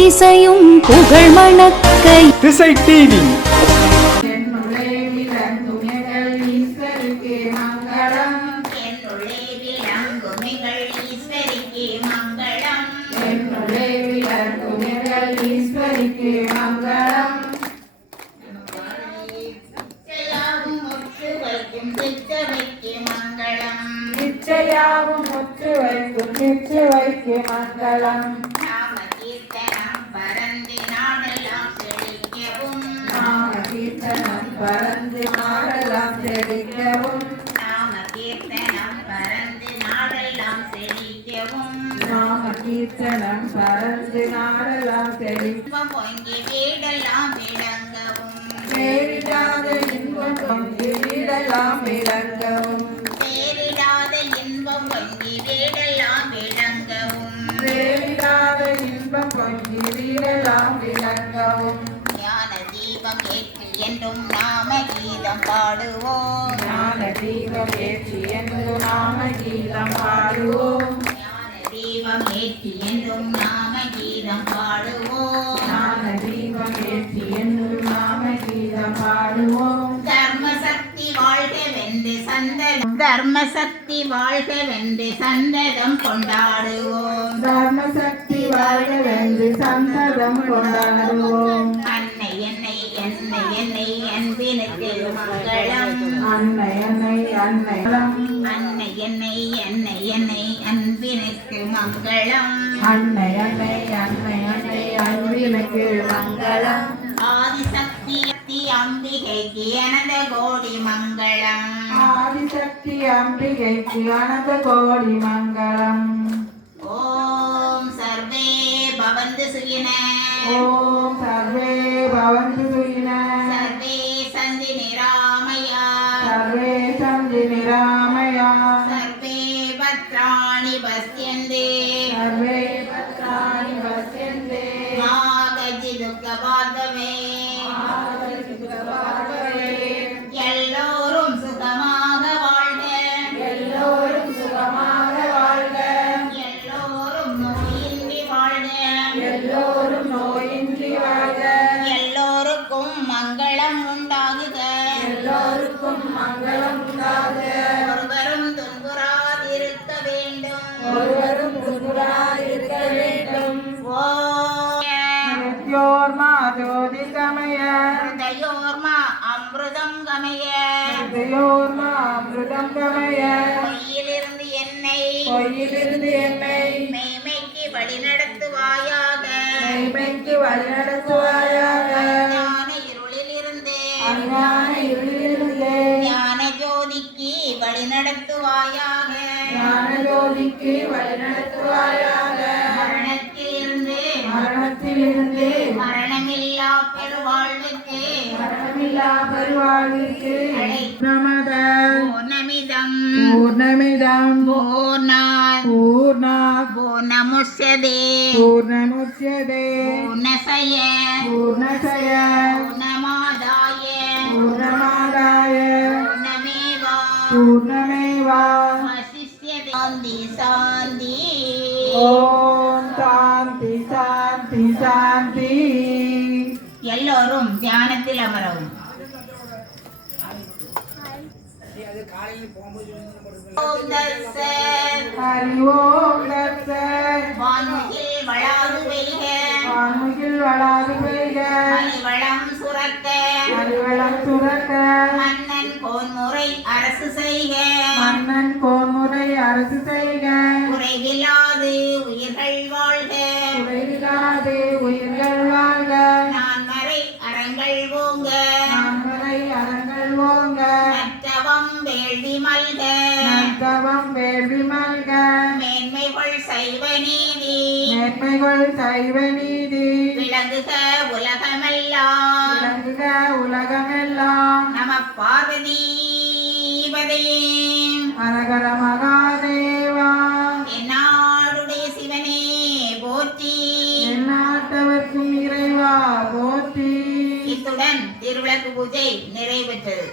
திசையும் புகழ் மணக்கை திசை டிவி என்னுள்ளே விளங்குமிகள் ஈஸ்வருக்கு மங்களம் என்னுள்ளே விளங்குமிகள் நாம கீர்த்தனம் பறந்து செழி இன்பம் பொங்கி வீடெல்லாம் விளங்கவும். பேரிடாத இன்பம் பொங்கி வீடெல்லாம் விளங்கவும். பேரிடாத இன்பம் பொங்கி வீடெல்லாம் விளங்கவும். பேரிடாத இன்பம் பொங்கி வீடெல்லாம் விளங்கவும். ஞான தீபம் ஏற்றி என்றும் நாம கீதம் பாடுவோம். ஞான தீபம் ஏற்றி என்று நாம கீதம் பாடுவோம். தீபம் ஏற்றி என்றும் நாம கீதம் பாடுவோம் ஞான தீபம் ஏற்றி என்று நாம கீதம் பாடுவோம் தர்ம சக்தி வாழ்க வென்று சந்ததம் தர்ம சக்தி வாழ்க வென்று சந்ததம் கொண்டாடுவோம். தர்ம சக்தி வாழ்க வென்று சந்ததம் கொண்டாடுவோம். அன்னை என்னை என்னை என்னை அன்பினுக்கு மங்களம். அன்னை அன்னை அன்னை. அன்னை என்னை என்னை என்னை அன்பினுக்கு மங்களம். அன்னை அன்னை அன்னை அன்னை அன்பினுக்கு மங்களம். ஆதிசக்தி சக்தி அம்பிகைக்கு எனத கோடி மங்களம். ஆதிசக்தி அம்பிகைக்கு அனந்த கோடி மங்களம். ஓம் சர்வே பவந்து சுயின ஓம் சர்வே பவந்து துக்கபாதவே எல்லோரும் சுகமாக வாழ்க. எல்லோரும் சுகமாக வாழ்க. எல்லோரும் நோயின்றி வாழ்க. எல்லோரும் நோயின்றி வாழ்க. எல்லோருக்கும் மங்களம் உண்டாகுக. எல்லோருக்கும் மங்களம் உண்டாக ஒருவரும் துன்புறாதிருக்க வேண்டும். ஒருவரும் ஜோதிகமய ஹிருதயோர்மா அமிர்தம் கமய நித்யோர்மா அமிர்தம் கமய பொய்யிலிருந்து என்னை பொய்யிலிருந்து என்னை மெய்மைக்கு வழிநடத்துவாயாக மெய்மைக்கு வழிநடத்துவாயாக ஞான இருளிலிருந்து அஞ்ஞான இருளிலிருந்து ஞான ஜோதிக்கு வழிநடத்துவாயாக ஞான ஜோதிக்கு வழிநடத்துவாயாக பெருவாழ்விற்கு நமத பூர்ணமிதம். பூர்ணமிதம். பூர்ணாத் பூர்ணா பூர்ணமுஷ்யதே. பூர்ணமுச்சியதே பூர்ணசய. பூர்ணசய. பூர்ணமாதாய. பூர்ணமாதாய. பூர்ணமேவா. பூர்ணமேவா. சாந்தி சாந்தி. ஓம் சாந்தி சாந்தி சாந்தி. எல்லோரும் தியானத்தில் அமரவும். வான்முகில் வளாது பெய்க வான்முகில் வளாது பெய்க. மணிவளம் சுரக்க. அறிவளம் சுரக்க. மன்னன் கோன்முறை அரசு செய்க. மேன்மைகள் சைவ நீதி விளங்குக உலகமெல்லாம். விளங்குக உலகமெல்லாம். நம பார்வதி பதையே ஹரஹர மகாதேவா என்னாடுடைய சிவனே போற்றி. எந்நாட்டவர்க்கும் இறைவா போற்றி. இத்துடன் திருவிளக்கு பூஜை நிறைவேற்றது